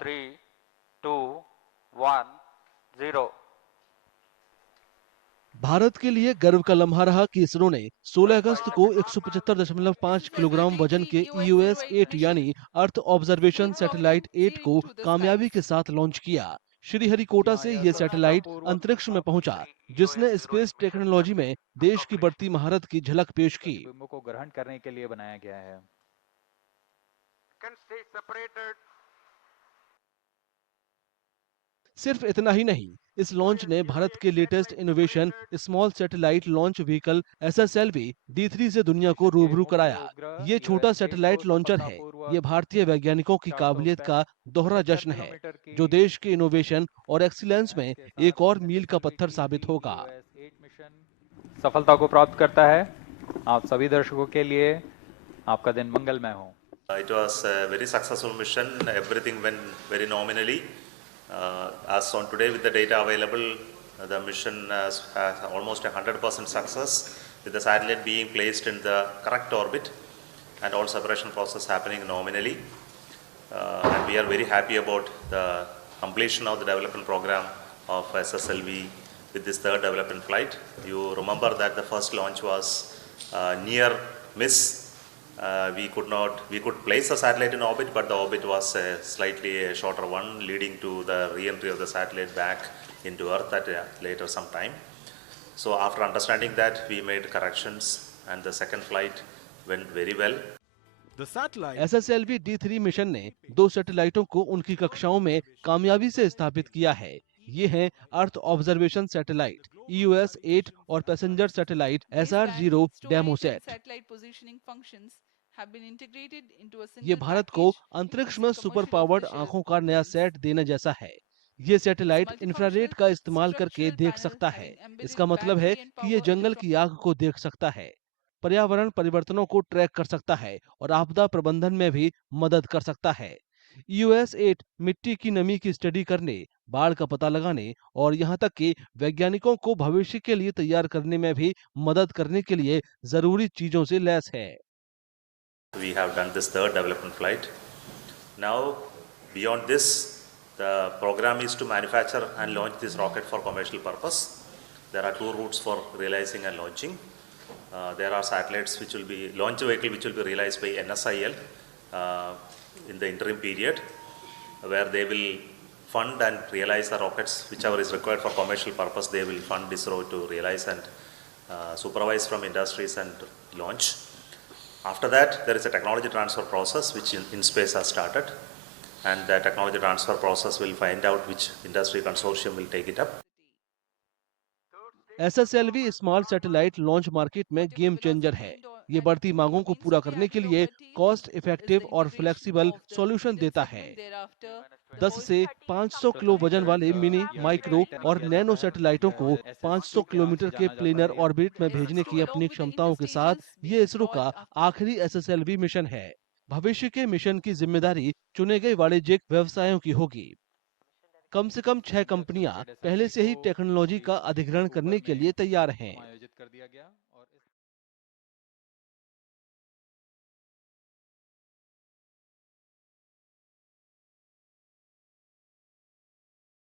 3, 2, 1, 0। भारत के लिए गर्व का लम्हा रहा कि इसरो ने 16 अगस्त को 175.5 किलोग्राम वजन के EOS-8 यानी अर्थ ऑब्जर्वेशन सैटेलाइट 8 को कामयाबी के साथ लॉन्च किया। श्रीहरिकोटा से ये सैटेलाइट अंतरिक्ष में पहुंचा, जिसने स्पेस टेक्नोलॉजी में देश की बढ़ती महारत की झलक पेश की। प्रतिबिंबों को ग्रहण करने के लिए बनाया गया है। सिर्फ इतना ही नहीं, इस लॉन्च ने भारत के latest innovation small satellite launch vehicle SSLV D3 से दुनिया को रूबरू कराया। ये छोटा सैटेलाइट लॉन्चर है। ये भारतीय वैज्ञानिकों की काबिलियत का दोहरा जश्न है, जो देश के इनोवेशन और एक्सीलेंस में एक और मील का पत्थर साबित होगा। सफलता को प्राप्त करता है। आप सभी दर्शकों के लिए आपका दिन मंगलमय हो। It was a very successful mission. Everything went very nominally. As on today, with the data available, the mission has almost 100% success, with the satellite being placed in the correct orbit and all separation process happening nominally. And we are very happy about the completion of the development program of SSLV with this third development flight. You remember that the first launch was near miss. We could place the satellite in orbit, but the orbit was slightly a shorter one, leading to the re-entry of the satellite back into Earth at a later some time. So after understanding that, we made corrections, and the second flight went very well. SSLV D3 mission ने 2 सैटेलाइटों को उनकी कक्षाओं में कामयाबी से स्थापित किया है। ये हैं अर्थ ऑब्जर्वेशन सैटेलाइट EOS-8 और पैसेंजर सैटेलाइट SR-0 डेमोसैट। ये भारत को अंतरिक्ष में सुपर पावर्ड आंखों का नया सेट देने जैसा है। ये सैटेलाइट इंफ्रारेड का इस्तेमाल करके देख सकता है। इसका मतलब है कि ये जंगल की आग को देख सकता है, पर्यावरण परिवर्तनों को ट्रैक कर सकता है और आपदा प्रबंधन में भी मदद कर सकता है। EOS-8 मिट्टी की नमी की स्टडी करने, बाढ़ का पता लगाने और यहाँ तक कि वैज्ञानिकों को भविष्य के लिए तैयार करने में भी मदद करने के लिए जरूरी चीजों से लैस है। We have done this third development flight. Now, beyond this, the program is to manufacture and launch this rocket for commercial purpose. There are 2 routes for realizing and launching. There are satellites which will be launch vehicle which will be realized by NSIL in the interim period, where they will fund and realize the rockets whichever is required for commercial purpose. They will fund ISRO to realize and supervise from industries and launch. After that, there is a technology transfer process which IN-SPACe has started, and the technology transfer process will find out which industry consortium will take it up. SSLV small satellite launch market में game changer है। ये बढ़ती मांगों को पूरा करने के लिए कॉस्ट इफेक्टिव और फ्लेक्सिबल सॉल्यूशन देता है। 10 से 500 किलो वजन वाले मिनी, माइक्रो और नैनो सैटेलाइटों को 500 किलोमीटर के प्लेनर ऑर्बिट में भेजने की अपनी क्षमताओं के साथ ये इसरो का आखिरी SSLV मिशन है। भविष्य के मिशन की जिम्मेदारी चुने गए वाणिज्यिक व्यवसायों की होगी। कम से कम 6 कंपनियां पहले से ही टेक्नोलॉजी का अधिग्रहण करने के लिए तैयार हैं।